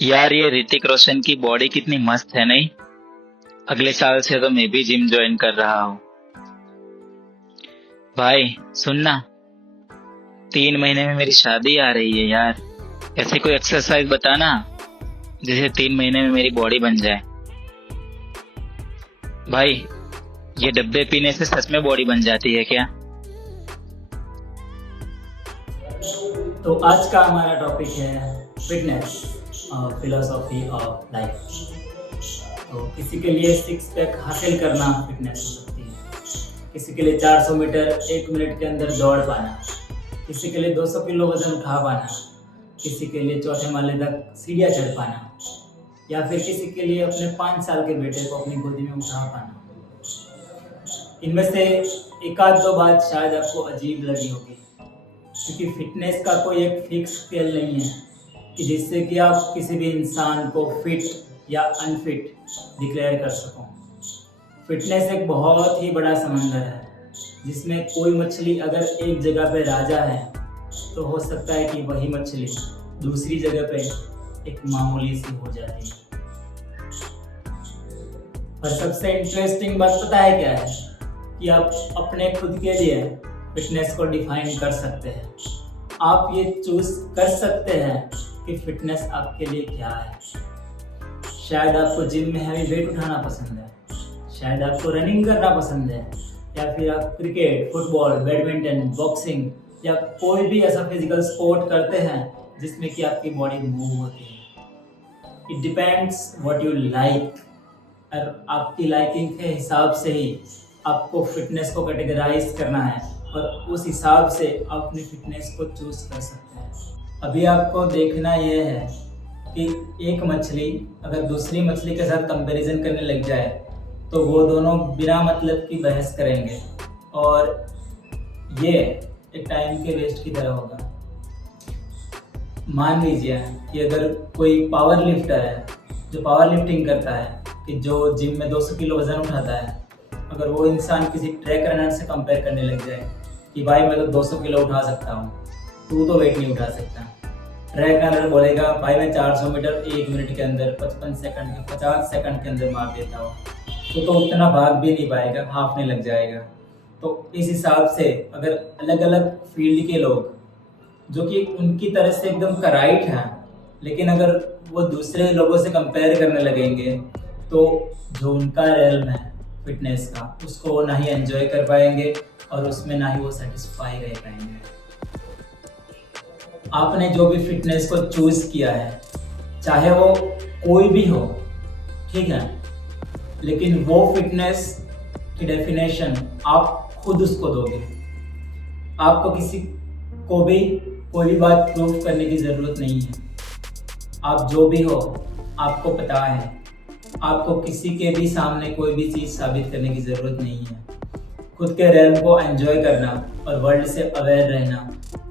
यार ये ऋतिक रोशन की बॉडी कितनी मस्त है नहीं। अगले साल से तो मैं भी जिम ज्वाइन कर रहा हूँ। भाई सुनना, 3 महीने में मेरी शादी आ रही है यार। ऐसे कोई एक्सरसाइज बताना जिससे 3 महीने में मेरी बॉडी बन जाए। भाई ये डब्बे पीने से सच में बॉडी बन जाती है क्या? तो आज का हमारा टॉपिक है फिटनेस, फिलोसॉफी ऑफ लाइफ। तो किसी के लिए सिक्स पैक हासिल करना फिटनेस हो सकती है, किसी के लिए 400 मीटर 1 मिनट के अंदर दौड़ पाना, किसी के लिए 200 किलो वजन उठा पाना, किसी के लिए चौथे माले तक सीढ़ियाँ चढ़ पाना, या फिर किसी के लिए अपने 5 साल के बेटे को अपनी गोदी में उठा पाना। इनमें से एक आध दो बात शायद आपको अजीब लगी होगी, क्योंकि फिटनेस का कोई एक फिक्स स्केल नहीं है कि जिससे कि आप किसी भी इंसान को फिट या अनफिट डिक्लेयर कर सको। फिटनेस एक बहुत ही बड़ा समंदर है, जिसमें कोई मछली अगर एक जगह पे राजा है तो हो सकता है कि वही मछली दूसरी जगह पे एक मामूली सी हो जाती है। और सबसे इंटरेस्टिंग बात पता है क्या है, कि आप अपने खुद के लिए फिटनेस को डिफाइन कर सकते हैं। आप ये चूज कर सकते हैं कि फिटनेस आपके लिए क्या है। शायद आपको जिम में हैवी वेट उठाना पसंद है, शायद आपको रनिंग करना पसंद है, या फिर आप क्रिकेट, फुटबॉल, बैडमिंटन, बॉक्सिंग या कोई भी ऐसा फिजिकल स्पोर्ट करते हैं जिसमें कि आपकी बॉडी मूव होती है। It depends what you like, और आपकी लाइकिंग के हिसाब से ही आपको फिटनेस को कैटेगराइज करना है और उस हिसाब से आप अपनी फिटनेस को चूज कर सकते हैं। अभी आपको देखना यह है कि एक मछली अगर दूसरी मछली के साथ कंपैरिजन करने लग जाए तो वो दोनों बिना मतलब की बहस करेंगे, और ये एक टाइम के वेस्ट की तरह होगा। मान लीजिए कि अगर कोई पावर लिफ्टर है जो पावर लिफ्टिंग करता है, कि जो जिम में 200 किलो वजन उठाता है, अगर वो इंसान किसी ट्रैक रनर से कंपेयर करने लग जाए कि भाई मैं तो 200 किलो उठा सकता हूँ, तू तो वेट नहीं उठा सकता। ट्रैक रनर बोलेगा भाई मैं 400 मीटर 1 मिनट के अंदर 55 सेकंड के 50 सेकंड के अंदर मार देता हूँ, तो उतना भाग भी नहीं पाएगा, हाफने लग जाएगा। तो इस हिसाब से अगर अलग अलग फील्ड के लोग जो कि उनकी तरह से एकदम कराइट हैं, लेकिन अगर वो दूसरे लोगों से कंपेयर करने लगेंगे तो जो उनका रेल्म है फिटनेस का, उसको वो ना ही एंजॉय कर पाएंगे और उसमें ना ही वो सेटिस्फाई रह पाएंगे। आपने जो भी फिटनेस को चूज किया है, चाहे वो कोई भी हो, ठीक है, लेकिन वो फिटनेस की डेफिनेशन आप खुद उसको दोगे। आपको किसी को भी कोई भी बात प्रूफ करने की ज़रूरत नहीं है। आप जो भी हो आपको पता है, आपको किसी के भी सामने कोई भी चीज़ साबित करने की ज़रूरत नहीं है। खुद के रेल्म को एंजॉय करना और वर्ल्ड से अवेयर रहना,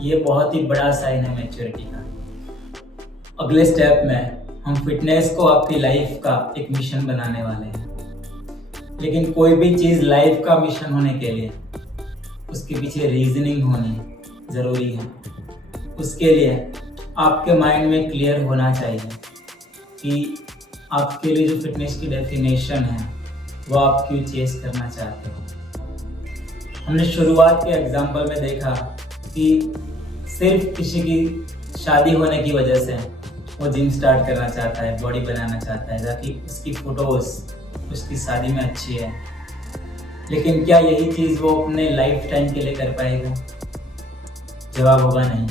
ये बहुत ही बड़ा साइन है मैच्योरिटी का। अगले स्टेप में हम फिटनेस को आपकी लाइफ का एक मिशन बनाने वाले हैं, लेकिन कोई भी चीज़ लाइफ का मिशन होने के लिए उसके पीछे रीजनिंग होनी ज़रूरी है। उसके लिए आपके माइंड में क्लियर होना चाहिए कि आपके लिए जो फिटनेस की डेफिनेशन है वो आप क्यों चेस करना चाहते हो। हमने शुरुआत के एग्जाम्पल में देखा कि सिर्फ किसी की शादी होने की वजह से वो जिम स्टार्ट करना चाहता है, बॉडी बनाना चाहता है ताकि उसकी फ़ोटोज़ उसकी शादी में अच्छी है, लेकिन क्या यही चीज़ वो अपने लाइफ टाइम के लिए कर पाएगा? जवाब होगा नहीं।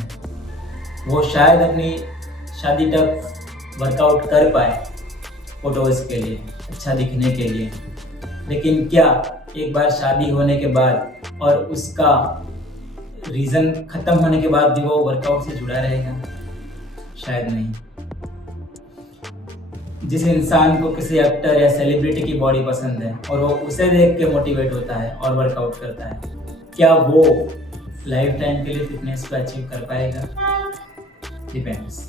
वो शायद अपनी शादी तक वर्कआउट कर पाए फोटोज़ के लिए, अच्छा दिखने के लिए, लेकिन क्या एक बार शादी होने के बाद और उसका रीज़न ख़त्म होने के बाद भी वो वर्कआउट से जुड़ा रहेगा? शायद नहीं। जिस इंसान को किसी एक्टर या सेलिब्रिटी की बॉडी पसंद है और वो उसे देख के मोटिवेट होता है और वर्कआउट करता है, क्या वो लाइफ टाइम के लिए फिटनेस को अचीव कर पाएगा? डिपेंड्स।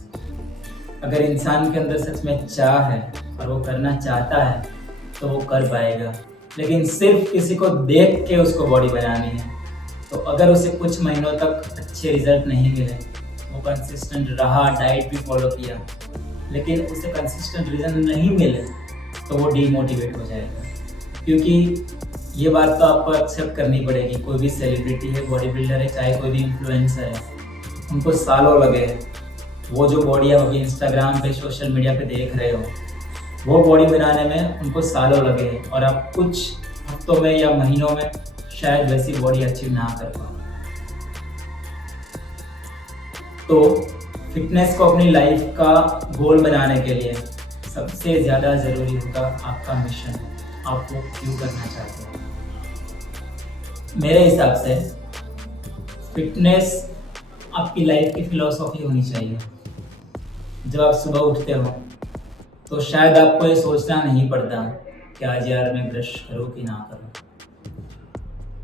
अगर इंसान के अंदर सच में चाह है और वो करना चाहता है तो वो कर पाएगा, लेकिन सिर्फ किसी को देख के उसको बॉडी बनानी है, तो अगर उसे कुछ महीनों तक अच्छे रिजल्ट नहीं मिले, वो कंसिस्टेंट रहा, डाइट भी फॉलो किया, लेकिन उसे कंसिस्टेंट रीज़न नहीं मिले तो वो डीमोटिवेट हो जाएगा। क्योंकि ये बात तो आपको एक्सेप्ट करनी पड़ेगी, कोई भी सेलिब्रिटी है, बॉडी बिल्डर है, चाहे कोई भी इन्फ्लुएंसर है, उनको सालों लगे हैं। वो जो बॉडी आप अभी इंस्टाग्राम पे, सोशल मीडिया पे देख रहे हो, वो बॉडी बनाने में उनको सालों लगे हैं और आप कुछ हफ्तों में या महीनों में शायद वैसी बॉडी अचीव ना कर पाओ। तो फिटनेस को अपनी लाइफ का गोल बनाने के लिए सबसे ज़्यादा ज़रूरी होगा आपका मिशन, आप वो क्यों करना चाहते हो। मेरे हिसाब से फिटनेस आपकी लाइफ की फिलॉसफी होनी चाहिए। जब आप सुबह उठते हो तो शायद आपको ये सोचना नहीं पड़ता कि आज यार मैं ब्रश करूँ कि ना करूँ।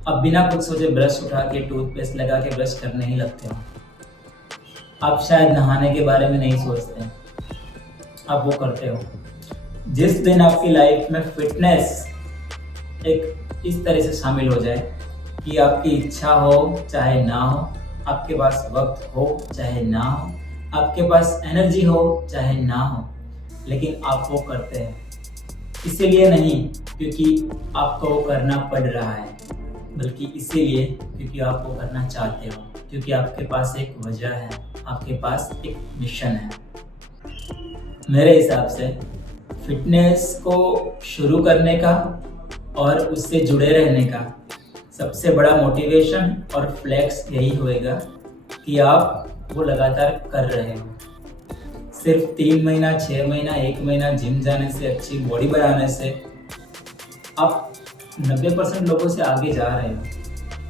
आप बिना कुछ सोचे ब्रश उठा के, टूथपेस्ट लगा के ब्रश करने ही लगते हो। आप शायद नहाने के बारे में नहीं सोचते, आप वो करते हो। जिस दिन आपकी लाइफ में फिटनेस एक इस तरह से शामिल हो जाए कि आपकी इच्छा हो चाहे ना हो, आपके पास वक्त हो चाहे ना हो, आपके पास एनर्जी हो चाहे ना हो, लेकिन आप वो करते हैं। इसीलिए नहीं क्योंकि आपको वो करना पड़ रहा है, बल्कि इसीलिए क्योंकि आप वो करना चाहते हो, क्योंकि आपके पास एक वजह है, आपके पास एक मिशन है। मेरे हिसाब से फिटनेस को शुरू करने का और उससे जुड़े रहने का सबसे बड़ा मोटिवेशन और फ्लेक्स यही होएगा कि आप वो लगातार कर रहे हो। सिर्फ 3 महीना, 6 महीना, 1 महीना जिम जाने से, अच्छी बॉडी बनाने से आप 90% लोगों से आगे जा रहे हो।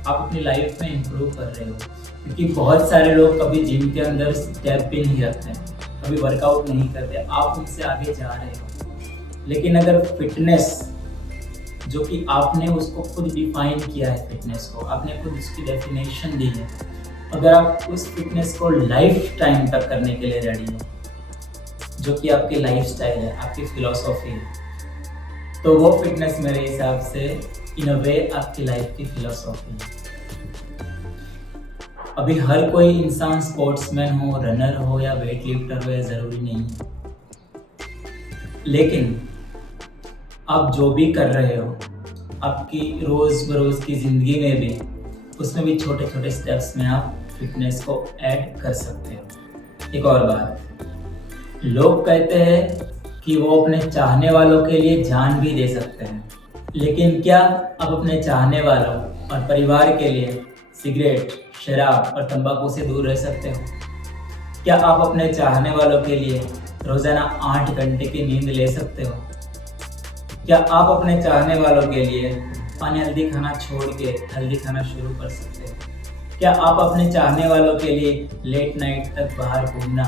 आप अपनी लाइफ में इम्प्रूव कर रहे हो, क्योंकि बहुत सारे लोग कभी जिम के अंदर स्टेप भी नहीं रखते, कभी वर्कआउट नहीं करते, आप उनसे आगे जा रहे हो। लेकिन अगर फिटनेस जो कि आपने उसको खुद डिफाइन किया है, फिटनेस को आपने खुद उसकी डेफिनेशन दी है, अगर आप उस फिटनेस को लाइफ टाइम तक करने के लिए रेडी हो, जो कि आपकी लाइफ स्टाइल है, आपकी फिलॉसफी है, तो वो फिटनेस मेरे हिसाब से इन अ वे आपकी लाइफ की फिलॉसफी है। अभी हर कोई इंसान स्पोर्ट्समैन हो, रनर हो या वेट लिफ्टर हो, या ज़रूरी नहीं है, लेकिन आप जो भी कर रहे हो आपकी रोज़ बरोज़ की ज़िंदगी में भी, उसमें भी छोटे छोटे स्टेप्स में आप फिटनेस को ऐड कर सकते हो। एक और बात, लोग कहते हैं कि वो अपने चाहने वालों के लिए जान भी दे सकते हैं, लेकिन क्या आप अपने चाहने वालों और परिवार के लिए सिगरेट, शराब और तंबाकू से दूर रह सकते हो? क्या आप अपने चाहने वालों के लिए रोज़ाना 8 घंटे की नींद ले सकते हो? क्या आप अपने चाहने वालों के लिए अनहेल्दी खाना छोड़ के हेल्दी खाना शुरू कर सकते हो? क्या आप अपने चाहने वालों के लिए लेट नाइट तक बाहर घूमना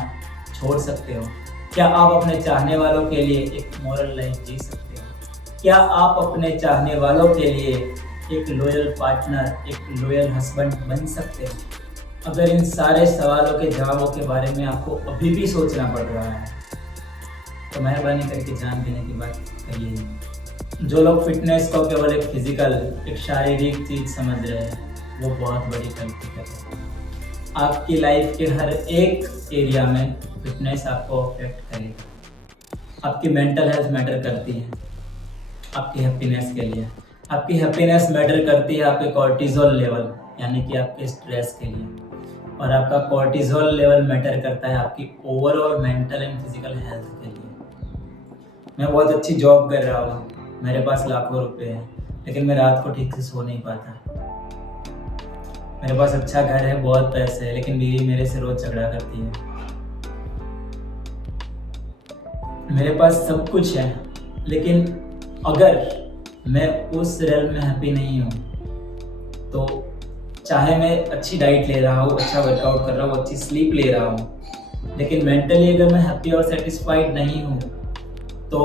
छोड़ सकते हो? क्या आप अपने चाहने वालों के लिए एक मॉरल लाइफ जी सकते हो? क्या आप अपने चाहने वालों के लिए एक लॉयल पार्टनर, एक लॉयल हस्बैंड बन सकते हो? अगर इन सारे सवालों के जवाबों के बारे में आपको अभी भी सोचना पड़ रहा है, तो मेहरबानी करके जान देने की बात करिए। जो लोग फिटनेस को केवल एक फिजिकल, एक शारीरिक चीज़ समझ रहे हैं, वो बहुत बड़ी गलती कर रहे हैं। आपकी लाइफ के हर एक एरिया में फिटनेस आपको अफेक्ट करेगा। आपकी मेंटल हेल्थ मैटर करती है आपकी हैप्पीनेस के लिए। आपकी हैप्पीनेस मैटर करती है आपके कॉर्टिजोल लेवल, यानी कि आपके स्ट्रेस के लिए। और आपका कॉर्टिजोल लेवल मैटर करता है आपकी overall mental and physical health के लिए। मैं बहुत अच्छी जॉब कर रहा हूँ, मेरे पास लाखों रुपए हैं, लेकिन मैं रात को ठीक से सो नहीं पाता। मेरे पास अच्छा घर है, बहुत पैसे है, लेकिन बीवी मेरे से रोज झगड़ा करती है। मेरे पास सब कुछ है, लेकिन अगर मैं उस रेल में हैप्पी नहीं हूँ, तो चाहे मैं अच्छी डाइट ले रहा हूँ, अच्छा वर्कआउट कर रहा हूँ, अच्छी स्लीप ले रहा हूँ, लेकिन मेंटली अगर मैं हैप्पी और सेटिस्फाइड नहीं हूँ, तो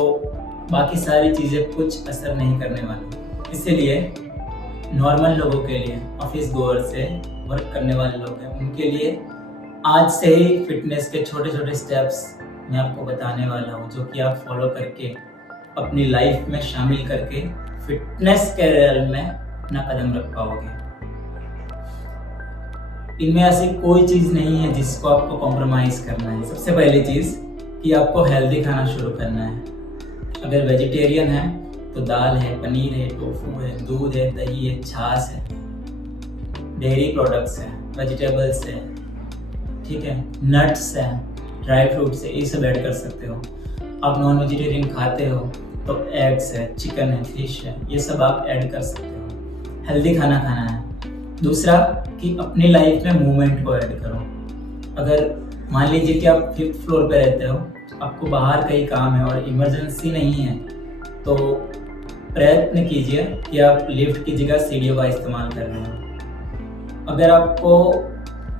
बाकी सारी चीज़ें कुछ असर नहीं करने वाली। इसीलिए नॉर्मल लोगों के लिए, ऑफिस गोअर से वर्क करने वाले लोग हैं, उनके लिए आज से ही फिटनेस के छोटे छोटे स्टेप्स मैं आपको बताने वाला हूँ, जो कि आप फॉलो करके अपनी लाइफ में शामिल करके फिटनेस के रेल में अपना कदम रख पाओगे। इनमें ऐसी कोई चीज़ नहीं है जिसको आपको कॉम्प्रोमाइज़ करना है। सबसे पहली चीज़ कि आपको हेल्दी खाना शुरू करना है। अगर वेजिटेरियन है तो दाल है, पनीर है, टोफू है, दूध है, दही है, छाछ है, डेयरी प्रोडक्ट्स हैं, वेजिटेबल्स है, ठीक है, नट्स है, ड्राई फ्रूट्स है, ये सब ऐड कर सकते हो। आप नॉन वेजिटेरियन खाते हो तो एग्स है, चिकन है, फिश है, ये सब आप ऐड कर सकते हो। हेल्दी खाना खाना है। दूसरा कि अपनी लाइफ में मूवमेंट को ऐड करो। अगर मान लीजिए कि आप 5th फ्लोर पे रहते हो, आपको बाहर कहीं काम है और इमरजेंसी नहीं है, तो प्रयत्न कीजिए कि आप लिफ्ट की जगह सीढ़ियों का इस्तेमाल कर रहे हो। अगर आपको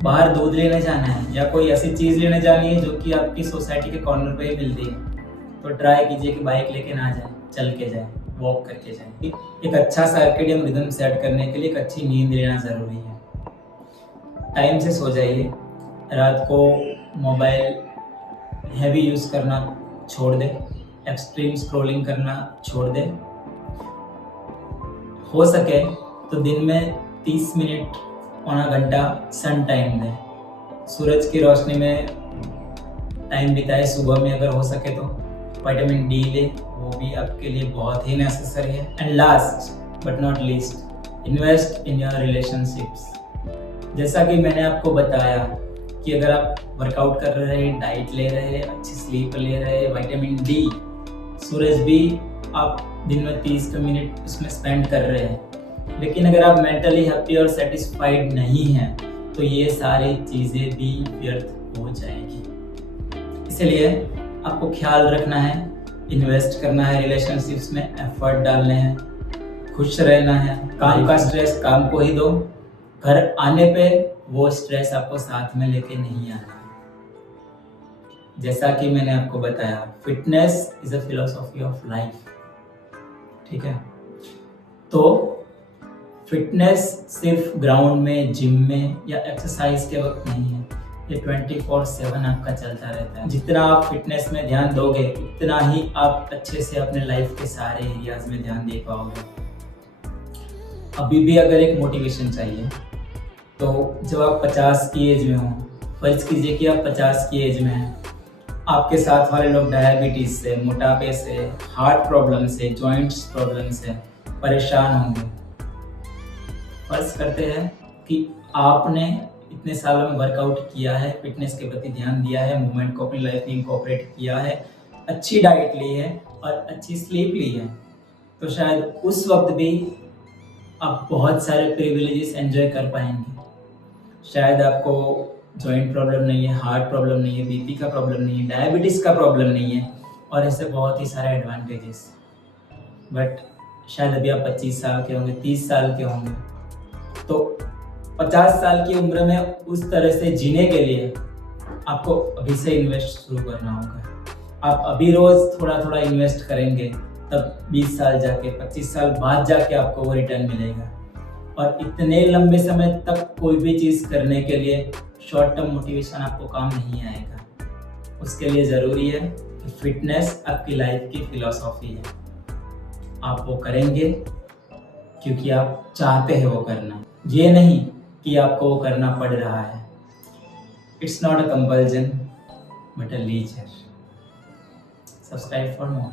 बाहर दूध लेने जाना है या कोई ऐसी चीज़ लेने जानी है जो कि आपकी सोसाइटी के कॉर्नर पे ही मिलती है, तो ट्राई कीजिए कि बाइक लेके ना जाए, चल के जाए, वॉक करके जाए। एक अच्छा सर्केडियन रिदम सेट करने के लिए एक अच्छी नींद लेना ज़रूरी है। टाइम से सो जाइए। रात को मोबाइल हैवी यूज़ करना छोड़ दें, एक्सट्रीम स्क्रॉलिंग करना छोड़ दें। हो सके तो दिन में 30 मिनट पौना घंटा सन टाइम दें। सूरज की रोशनी में टाइम बिताए सुबह में अगर हो सके तो। विटामिन डी ले, वो भी आपके लिए बहुत ही नेसेसरी है। And last but not least, invest in your relationships. जैसा कि मैंने आपको बताया कि अगर आप वर्कआउट कर रहे हैं, डाइट ले रहे हैं, अच्छी स्लीप ले रहे हैं, विटामिन डी, सूरज भी आप दिन में 30 मिनट उसमें स्पेंड कर रहे हैं, लेकिन अगर आप मेंटली हैप्पी और सेटिस्फाइड नहीं हैं तो ये सारी चीज़ें भी व्यर्थ हो जाएगी। इसलिए आपको ख्याल रखना है, इन्वेस्ट करना है रिलेशनशिप्स में, एफर्ट डालने हैं, खुश रहना है। काम का स्ट्रेस काम को ही दो, घर आने पे वो स्ट्रेस आपको साथ में लेके नहीं आना है। जैसा कि मैंने आपको बताया, fitness is a philosophy of life, ठीक है। तो फिटनेस सिर्फ ग्राउंड में, जिम में या एक्सरसाइज के वक्त नहीं है, ये 24/7 आपका चलता रहता है। जितना आप फिटनेस में ध्यान दोगे उतना ही आप अच्छे से अपने लाइफ के सारे एरियाज में ध्यान दे पाओगे। अभी भी अगर एक मोटिवेशन चाहिए तो जब आप 50 की एज में हो, फर्ज कीजिए कि आप 50 की एज में हैं, आपके साथ वाले लोग डायबिटीज से, मोटापे से, हार्ट प्रॉब्लम से, जॉइंट्स प्रॉब्लम से परेशान होंगे। फर्ज करते हैं कि आपने इतने सालों में वर्कआउट किया है, फिटनेस के प्रति ध्यान दिया है, मूवमेंट को अपनी लाइफ में इंकॉर्पोरेट किया है, अच्छी डाइट ली है और अच्छी स्लीप ली है, तो शायद उस वक्त भी आप बहुत सारे प्रिविलेजेस एंजॉय कर पाएंगे। शायद आपको जॉइंट प्रॉब्लम नहीं है, हार्ट प्रॉब्लम नहीं है, बीपी का प्रॉब्लम नहीं है, डायबिटीज़ का प्रॉब्लम नहीं है और ऐसे बहुत ही सारे एडवांटेजेस। बट शायद अभी आप 25 साल के होंगे, 30 साल के होंगे, तो 50 साल की उम्र में उस तरह से जीने के लिए आपको अभी से इन्वेस्ट शुरू करना होगा। आप अभी रोज़ थोड़ा थोड़ा इन्वेस्ट करेंगे, तब 20 साल जाके, 25 साल बाद जाके आपको वो रिटर्न मिलेगा। और इतने लंबे समय तक कोई भी चीज़ करने के लिए शॉर्ट टर्म मोटिवेशन आपको काम नहीं आएगा। उसके लिए ज़रूरी है कि फिटनेस आपकी लाइफ की फिलॉसफी है। आप वो करेंगे क्योंकि आप चाहते हैं वो करना, ये नहीं कि आपको वो करना पड़ रहा है। It's not a compulsion but a leisure. Subscribe for more.